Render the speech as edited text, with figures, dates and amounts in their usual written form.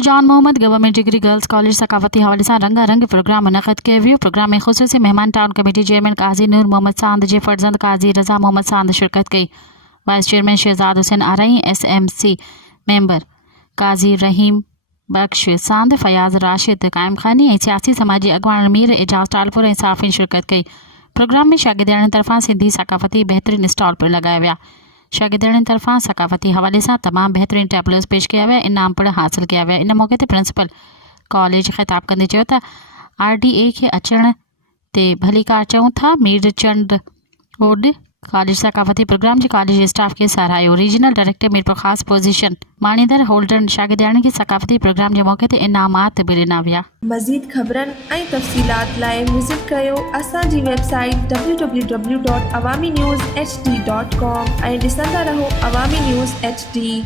Doctor Jan Mohammad government degree girls college सकाफती हवाले से रंगारंग प्रोग्राम मुनक़द किया वियो। प्रोग्राम में खुसूसी मेहमान टाउन कमेटी चेयरमैन काजी नूर मोहम्मद सांद जे फर्जंद काजी रजा मोहम्मद सांद शिरकत कई। वाइस चेयरमैन शहजाद हुसैन आरई, SMC मेंबर काजी रहीम बख्श सांद, फयाज राशिद कायम खानी ऐं सियासी समाजी अगवान अमीर एजाज टालपुर ऐं साफ़िन शिरकत कई। प्रोग्राम में शागिर्दनि तरफ़ां सिंधी सकाफ़ती बहितरीन स्टॉल पिणु लगाया विया। शागिर्दनि तरफ़ां सकाफ़ती हवाले से तमाम बेहतरीन टैबलोस पेश किया विया, इनाम पिणु हासिल किया विया। इन मौके ते प्रिंसिपल कॉलेज ख़िताब कंदे चयो त RDA खे अचण ते भली कार चऊं था। मीरचंद ओड कॉलेज सकाफ़ती प्रोग्राम जी कॉलेज स्टाफ के सराहियो। रीजनल डायरेक्टर मीरपुर ख़ास पोजीशन माणींदड़ होल्डर शागिर्दनि खे सकाफ़ती प्रोग्राम जे मौके ते इनामात बि ॾिना विया। मज़ीद ख़बरनि ऐं तफ़सीलात लाइ विज़िट कयो असांजी वेबसाइट www.awamiNewsHD.com ऐं ॾिसंदा रहो अवामी न्यूज़ HD।